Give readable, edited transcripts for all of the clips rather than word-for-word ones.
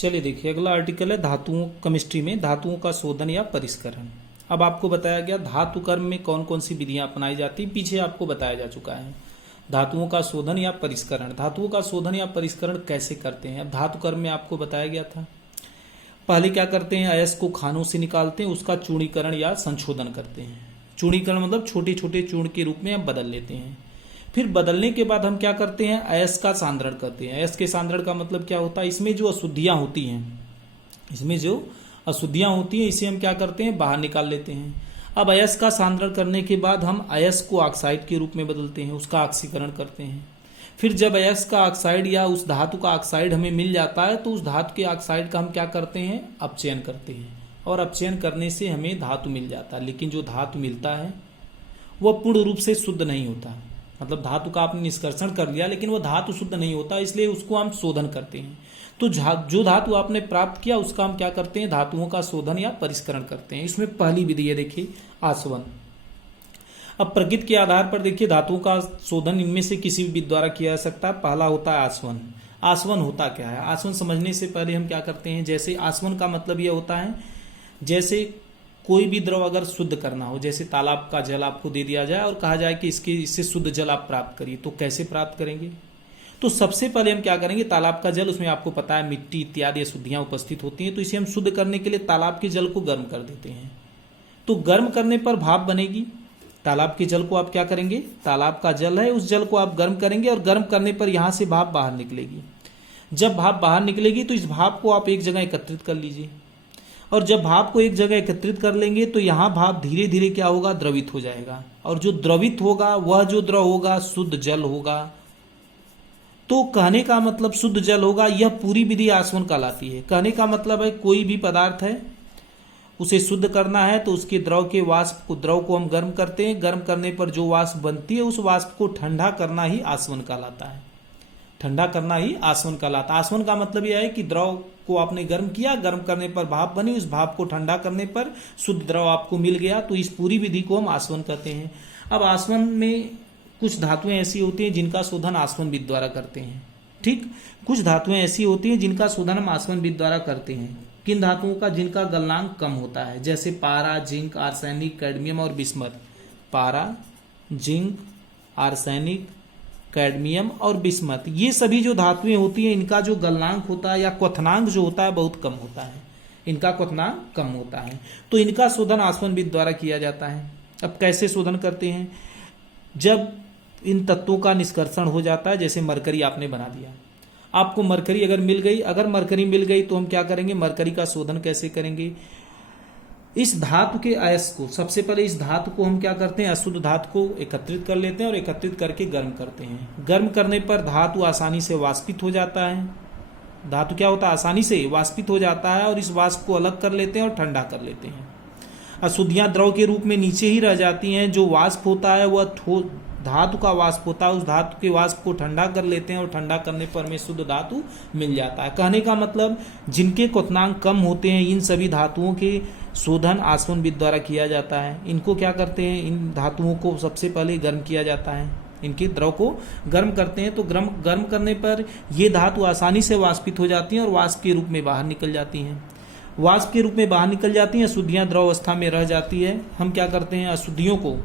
चलिए देखिए, अगला आर्टिकल है धातुओं, केमिस्ट्री में धातुओं का शोधन या परिष्करण। अब आपको बताया गया धातु कर्म में कौन कौन सी विधियां अपनाई जाती, पीछे आपको बताया जा चुका है। धातुओं का शोधन या परिष्करण, धातुओं का शोधन या परिष्करण कैसे करते हैं। अब धातु कर्म में आपको बताया गया था, पहले क्या करते हैं, अयस्क को खानों से निकालते हैं, उसका चूर्णीकरण या संशोधन करते हैं। चूर्णीकरण मतलब छोटे छोटे चूर्ण के रूप में हम बदल लेते हैं। फिर बदलने के बाद हम क्या करते हैं, अयस्क का सांद्रण करते हैं। अयस्क के सांद्रण का मतलब क्या होता है, इसमें जो अशुद्धियां होती हैं, इसे हम क्या करते हैं, बाहर निकाल लेते हैं। अब अयस्क का सांद्रण करने के बाद हम अयस्क को ऑक्साइड के रूप में बदलते हैं, उसका ऑक्सीकरण करते हैं। फिर जब अयस्क का ऑक्साइड या उस धातु का ऑक्साइड हमें मिल जाता है तो उस धातु के ऑक्साइड का हम क्या करते हैं, अपचयन करते हैं, और अपचयन करने से हमें धातु मिल जाता है। लेकिन जो धातु मिलता है वह पूर्ण रूप से शुद्ध नहीं होता, मतलब धातु का आपने निष्कर्षण कर लिया लेकिन वह धातु शुद्ध नहीं होता, इसलिए उसको हम शोधन करते हैं। तो जो धातु आपने प्राप्त किया उसका हम क्या करते हैं, धातुओं का शोधन या परिष्करण करते हैं। इसमें पहली विधि है, देखिए आसवन। अब प्रकृति के आधार पर देखिए धातुओं का शोधन इनमें से किसी भी विधि द्वारा किया जा सकता है। पहला होता है आसवन। आसवन होता क्या है, आसवन समझने से पहले हम क्या करते हैं, जैसे आसवन का मतलब यह होता है, जैसे कोई भी द्रव अगर शुद्ध करना हो, जैसे तालाब का जल आपको दे दिया जाए और कहा जाए कि इससे शुद्ध जल आप प्राप्त करिए, तो कैसे प्राप्त करेंगे। तो सबसे पहले हम क्या करेंगे, तालाब का जल, उसमें आपको पता है मिट्टी इत्यादि अशुद्धियां उपस्थित होती हैं, तो इसे हम शुद्ध करने के लिए तालाब के जल को गर्म कर देते हैं। तो गर्म करने पर भाप बनेगी। तालाब के जल को आप क्या करेंगे, तालाब का जल है उस जल को आप गर्म करेंगे और गर्म करने पर यहां से भाप बाहर निकलेगी। जब भाप बाहर निकलेगी तो इस भाप को आप एक जगह एकत्रित कर लीजिए, और जब भाप को एक जगह एकत्रित कर लेंगे तो यहाँ भाप धीरे धीरे क्या होगा, द्रवित हो जाएगा, और जो द्रवित होगा वह जो द्रव होगा शुद्ध जल होगा। तो कहने का मतलब शुद्ध जल होगा, यह पूरी विधि आसवन कहलाती है। कहने का मतलब है कोई भी पदार्थ है उसे शुद्ध करना है तो उसके द्रव को हम गर्म करते हैं, गर्म करने पर जो वाष्प बनती है उस वाष्प को ठंडा करना ही आसवन कहलाता है। ठंडा करना ही आसवन कहलाता है। आसवन का मतलब यह है कि द्रव को आपने गर्म किया, गर्म करने पर भाप बनी, उस भाप को ठंडा करने पर शुद्ध द्रव आपको मिल गया, तो इस पूरी विधि को हम आसवन कहते हैं। अब आसवन में कुछ धातुएं ऐसी होती हैं जिनका शोधन आसवन विधि द्वारा करते हैं, ठीक। कुछ धातुएं ऐसी होती हैं जिनका शोधन हम आसवन विधि द्वारा करते हैं। किन धातुओं का, जिनका गलनांक कम होता है, जैसे पारा, जिंक, आर्सेनिक, कैडमियम और बिस्मथ। पारा, जिंक, आर्सेनिक, कैडमियम और बिस्मथ, ये सभी जो धातुएं होती हैं इनका जो गलनांक होता है या क्वथनांक जो होता है बहुत कम होता है, इनका क्वथनांक कम होता है, तो इनका शोधन आसवन विधि द्वारा किया जाता है। अब कैसे शोधन करते हैं, जब इन तत्वों का निष्कर्षण हो जाता है, जैसे मरकरी आपने बना दिया, आपको मरकरी अगर मरकरी मिल गई तो हम क्या करेंगे, मरकरी का शोधन कैसे करेंगे। इस धातु के अयस्क को, सबसे पहले इस धातु को हम क्या करते हैं, अशुद्ध धातु को एकत्रित कर लेते हैं और एकत्रित करके गर्म करते हैं। गर्म करने पर धातु आसानी से वाष्पित हो जाता है। धातु क्या होता है, आसानी से वाष्पित हो जाता है, और इस वाष्प को अलग कर लेते हैं और ठंडा कर लेते हैं। अशुद्धियां द्रव के रूप में नीचे ही रह जाती हैं। जो वाष्प होता है वह धातु का वाष्प होता है, उस धातु के वाष्प को ठंडा कर लेते हैं और ठंडा करने पर हमें शुद्ध धातु मिल जाता है। कहने का मतलब जिनके क्वथनांक कम होते हैं इन सभी धातुओं के शोधन आसवन विधि द्वारा किया जाता है। इनको क्या करते हैं, इन धातुओं को सबसे पहले गर्म किया जाता है, इनके द्रव को गर्म करते हैं, तो गर्म करने पर ये धातु आसानी से वाष्पित हो जाती हैं और वाष्प के रूप में बाहर निकल जाती हैं। वाष्प के रूप में बाहर निकल जाती हैं, अशुद्धियां द्रव अवस्था में रह जाती है। हम क्या करते हैं, अशुद्धियों को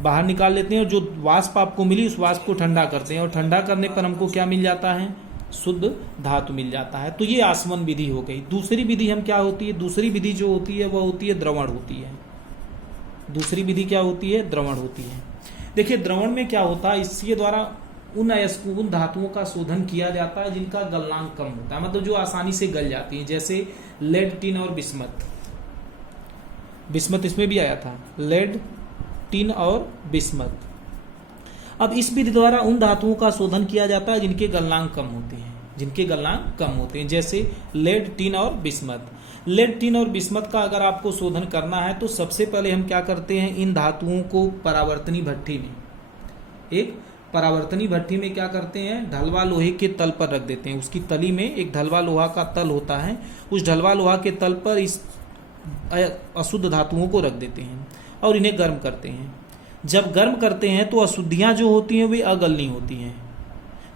बाहर निकाल लेते हैं और जो वाष्प आपको मिली उस वाष्प को ठंडा करते हैं, और ठंडा करने पर हमको क्या मिल जाता है, शुद्ध धातु मिल जाता है। तो ये आसवन विधि हो गई। दूसरी विधि हम क्या होती है, दूसरी विधि जो होती है वह होती है द्रवण होती है। दूसरी विधि क्या होती है, द्रवण होती है। देखिए द्रवण में क्या होता है, इसके द्वारा उन अयस्कों, उन धातुओं का शोधन किया जाता है जिनका गलनांक कम होता है, मतलब जो आसानी से गल जाती है, जैसे लेड, टिन और बिस्मथ। बिस्मथ इसमें भी आया था, लेड, टिन और बिस्मथ। अब इस विधि द्वारा उन धातुओं का शोधन किया जाता है जिनके गलनांक कम होते हैं, जैसे लेड, टिन और बिस्मथ। लेड, टिन और बिस्मथ का अगर आपको शोधन करना है तो सबसे पहले हम क्या करते हैं, इन धातुओं को परावर्तनी भट्टी में क्या करते हैं, ढलवा लोहे के तल पर रख देते हैं। उसकी तली में एक ढलवा लोहा का तल होता है, उस ढलवा लोहा के तल पर इस अशुद्ध धातुओं को रख देते हैं और इन्हें गर्म करते हैं। जब गर्म करते हैं तो अशुद्धियां जो होती हैं वे अगलनी होती हैं।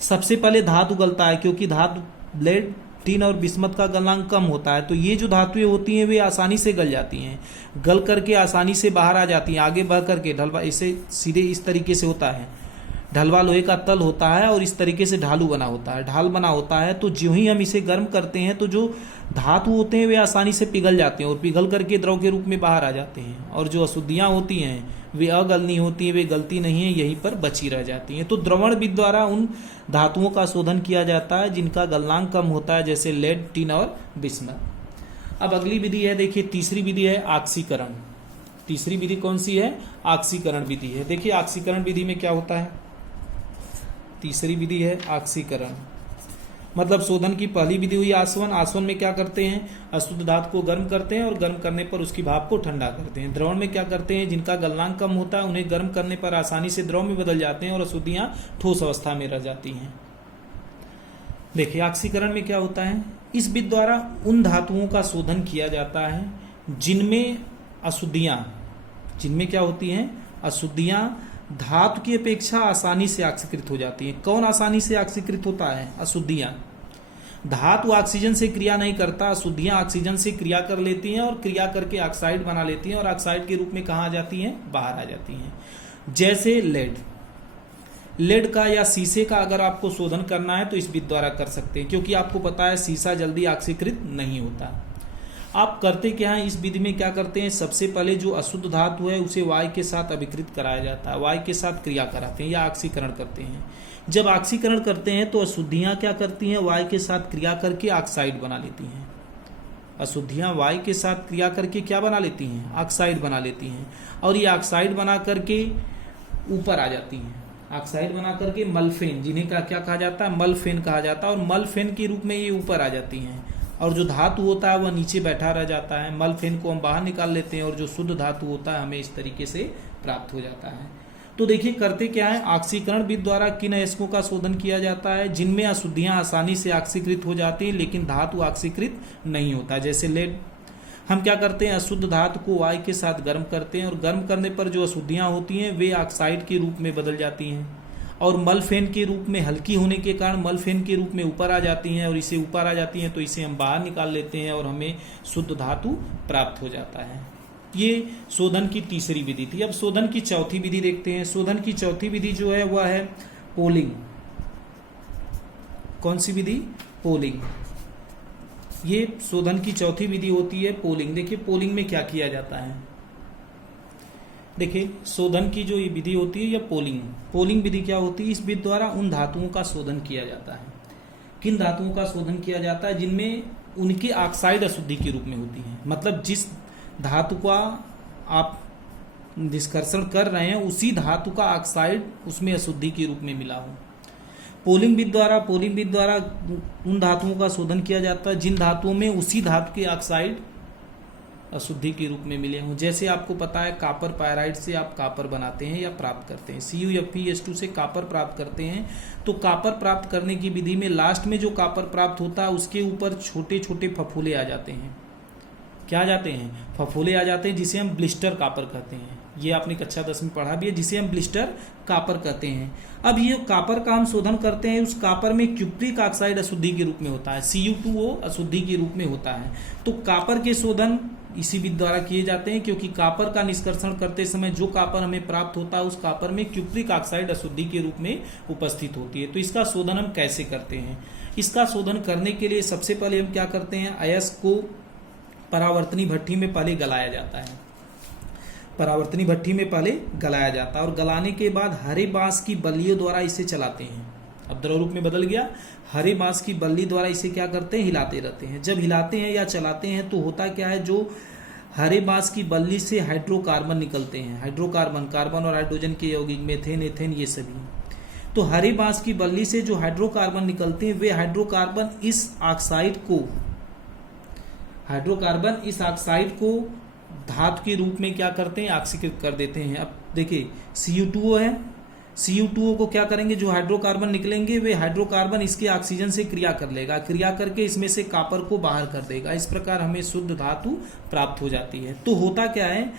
सबसे पहले धातु गलता है, क्योंकि धातु लेड टिन और बिस्मत का गलनांक कम होता है, तो ये जो धातुएं होती हैं वे आसानी से गल जाती हैं, गल करके आसानी से बाहर आ जाती हैं, आगे बढ़ करके ढलवा इसे सीधे इस तरीके से होता है। ढलवा लोहे का तल होता है और इस तरीके से ढालू बना होता है, ढाल बना होता है। तो जो ही हम इसे गर्म करते हैं तो जो धातु होते हैं वे आसानी से पिघल जाते हैं और पिघल करके द्रव के रूप में बाहर आ जाते हैं, और जो अशुद्धियाँ होती हैं वे अगलनी होती हैं, वे गलती नहीं है, यहीं पर बची रह जाती हैं। तो द्रवण विधि द्वारा उन धातुओं का शोधन किया जाता है जिनका गलनांक कम होता है, जैसे लेड, टिन और बिस्मत। अब अगली विधि है, देखिए तीसरी विधि है ऑक्सीकरण। तीसरी विधि कौन सी है? ऑक्सीकरण विधि है। देखिए ऑक्सीकरण विधि में क्या होता है? तीसरी विधि है ऑक्सीकरण, मतलब शोधन की पहली विधि हुई आसवन। आसवन में क्या करते हैं? अशुद्ध धातु को गर्म करते हैं और गर्म करने पर उसकी भाप को ठंडा करते हैं। द्रवण में क्या करते हैं? जिनका गलनांक कम होता है उन्हें गर्म करने पर आसानी से द्रव में बदल जाते हैं और अशुद्धियां ठोस अवस्था में रह जाती हैं। देखिए ऑक्सीकरण में क्या होता है? इस विधि द्वारा उन धातुओं का शोधन किया जाता है जिनमें अशुद्धियां, जिनमें क्या होती हैं? अशुद्धियां धातु की अपेक्षा आसानी से ऑक्सीकृत हो जाती हैं। कौन आसानी से ऑक्सीकृत होता है? अशुद्धियां। धातु ऑक्सीजन से क्रिया नहीं करता, अशुद्धियां ऑक्सीजन से क्रिया कर लेती हैं और क्रिया करके ऑक्साइड बना लेती हैं और ऑक्साइड के रूप में कहाँ आ जाती हैं? बाहर आ जाती हैं। जैसे लेड, लेड का या शीशे का अगर आपको शोधन करना है तो इस विधि द्वारा कर सकते हैं, क्योंकि आपको पता है शीशा जल्दी ऑक्सीकृत नहीं होता। आप करते क्या है? इस विधि में क्या करते हैं? सबसे पहले जो अशुद्ध धातु है उसे वायु के साथ अभिकृत कराया जाता है, वायु के साथ क्रिया कराते हैं या ऑक्सीकरण करते हैं। जब ऑक्सीकरण करते हैं तो अशुद्धियां क्या करती हैं? वायु के साथ क्रिया करके ऑक्साइड बना लेती हैं। अशुद्धियां वायु के साथ क्रिया करके क्या बना लेती हैं? ऑक्साइड बना लेती हैं, और ये ऑक्साइड बना करके ऊपर आ जाती हैं। ऑक्साइड बना करके मलफेन, जिन्हें क्या कहा जाता है? मलफेन कहा जाता है, और मलफेन के रूप में ये ऊपर आ जाती हैं, और जो धातु होता है वह नीचे बैठा रह जाता है। मलफेन को हम बाहर निकाल लेते हैं और जो शुद्ध धातु होता है हमें इस तरीके से प्राप्त हो जाता है। तो देखिए करते क्या है? ऑक्सीकरण विधि द्वारा किन अयस्कों का शोधन किया जाता है? जिनमें अशुद्धियां आसानी से ऑक्सीकृत हो जाती हैं लेकिन धातु ऑक्सीकृत नहीं होता। जैसे लेड, हम क्या करते हैं? अशुद्ध धातु को वायु के साथ गर्म करते हैं और गर्म करने पर जो अशुद्धियां होती हैं वे ऑक्साइड के रूप में बदल जाती हैं, और मलफेन के रूप में हल्की होने के कारण मलफेन के रूप में ऊपर आ जाती हैं, और इसे ऊपर आ जाती हैं तो इसे हम बाहर निकाल लेते हैं और हमें शुद्ध धातु प्राप्त हो जाता है। ये शोधन की तीसरी विधि थी। अब शोधन की चौथी विधि देखते हैं। शोधन की चौथी विधि जो है वह है पोलिंग। कौन सी विधि? पोलिंग। ये शोधन की चौथी विधि होती है पोलिंग। देखिए पोलिंग में क्या किया जाता है? देखिए शोधन की जो ये विधि होती है या पोलिंग विधि क्या होती है? इस विधि द्वारा उन धातुओं का शोधन किया जाता है। किन धातुओं का शोधन किया जाता है? जिनमें उनकी ऑक्साइड अशुद्धि के रूप में होती है, मतलब जिस धातु का आप निष्कर्षण कर रहे हैं उसी धातु का ऑक्साइड उसमें अशुद्धि के रूप में मिला हो। पोलिंग विधि द्वारा उन धातुओं का शोधन किया जाता है जिन धातुओं में उसी धातु के ऑक्साइड अशुद्धि के रूप में मिले हों। जैसे आपको पता है कॉपर पायराइड से आप कॉपर बनाते हैं या प्राप्त करते हैं, CuFeS2 से कॉपर प्राप्त करते हैं। तो कॉपर प्राप्त करने की विधि में लास्ट में जो कॉपर प्राप्त होता है उसके ऊपर छोटे छोटे फफूले आ जाते हैं। क्या आ जाते हैं? फफूले आ जाते हैं, जिसे हम ब्लिस्टर कॉपर कहते हैं। ये आपने कक्षा 10 में पढ़ा भी है, जिसे हम ब्लिस्टर कॉपर कहते हैं। अब ये कॉपर का हम शोधन करते हैं, उस कॉपर में क्यूप्रिक ऑक्साइड अशुद्धि के रूप में होता है, Cu2O अशुद्धि के रूप में होता है। तो कॉपर के शोधन इसी विधि द्वारा किए जाते हैं, क्योंकि कॉपर का निष्कर्षण करते समय जो कॉपर हमें प्राप्त होता है उस कॉपर में क्यूप्रिक ऑक्साइड अशुद्धि के रूप में उपस्थित होती है। तो इसका शोधन हम कैसे करते हैं? इसका शोधन करने के लिए सबसे पहले हम क्या करते हैं? अयस्क को परावर्तनी भट्ठी में पहले गलाया जाता है। परावर्तनी भट्ठी में पहले गलाया जाता है और गलाने के बाद हरे बांस की बल्लियों द्वारा इसे चलाते हैं। अब द्रव रूप में बदल गया। हरे बांस की बल्ली द्वारा इसे क्या करते हैं? हिलाते रहते हैं। जब हिलाते हैं या चलाते हैं तो होता क्या है? जो हरे बांस की बल्ली से हाइड्रोकार्बन निकलते हैं, हाइड्रोकार्बन, कार्बन और हाइड्रोजन के यौगिक, मीथेन, एथेन, ये सभी। तो हरे बांस की बल्ली से जो हाइड्रोकार्बन निकलते हैं वे हाइड्रोकार्बन इस ऑक्साइड को धातु के रूप में क्या करते हैं? ऑक्सीकृत कर देते हैं। अब देखिए Cu2O है, Cu2O को क्या करेंगे? जो हाइड्रोकार्बन निकलेंगे वे हाइड्रोकार्बन इसके ऑक्सीजन से क्रिया कर लेगा, क्रिया करके इसमें से कॉपर को बाहर कर देगा। इस प्रकार हमें शुद्ध धातु प्राप्त हो जाती है। तो होता क्या है?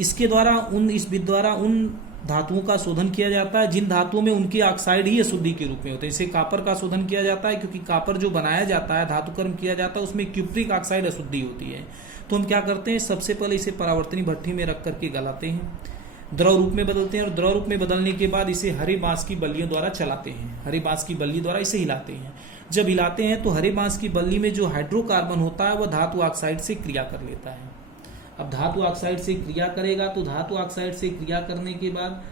इसके द्वारा इस विधि द्वारा उन धातुओं का शोधन किया जाता है। जिन धातुओं में उनके ऑक्साइड ही अशुद्धि के रूप में होते हैं, जैसे कॉपर का शोधन किया जाता है, क्योंकि कॉपर जो बनाया जाता है, धातुकर्म किया जाता है, उसमें क्यूप्रिक ऑक्साइड अशुद्धि होती है। तो हम क्या करते हैं, सबसे पहले इसे परावर्तनी भट्ठी में रख करके गलाते हैं, द्रव रूप में बदलते हैं, और द्रव रूप में बदलने के बाद इसे हरे बांस की बल्लियों द्वारा चलाते हैं, हरे बांस की बल्ली द्वारा इसे हिलाते हैं। जब हिलाते हैं तो हरे बांस की बल्ली में जो हाइड्रोकार्बन होता है वह धातु ऑक्साइड से क्रिया कर लेता है। अब धातु ऑक्साइड से क्रिया करेगा तो धातु ऑक्साइड से क्रिया करने के बाद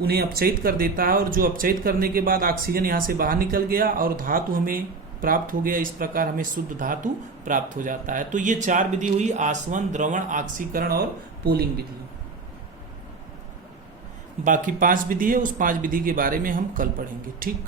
उन्हें अपचयित कर देता है, और जो अपचयित करने के बाद ऑक्सीजन यहाँ से बाहर निकल गया और धातु हमें प्राप्त हो गया। इस प्रकार हमें शुद्ध धातु प्राप्त हो जाता है। तो ये 4 विधि हुई, आसवन, द्रवण, ऑक्सीकरण और पूलिंग विधि। बाकी 5 विधि है, उस 5 विधि के बारे में हम कल पढ़ेंगे। ठीक।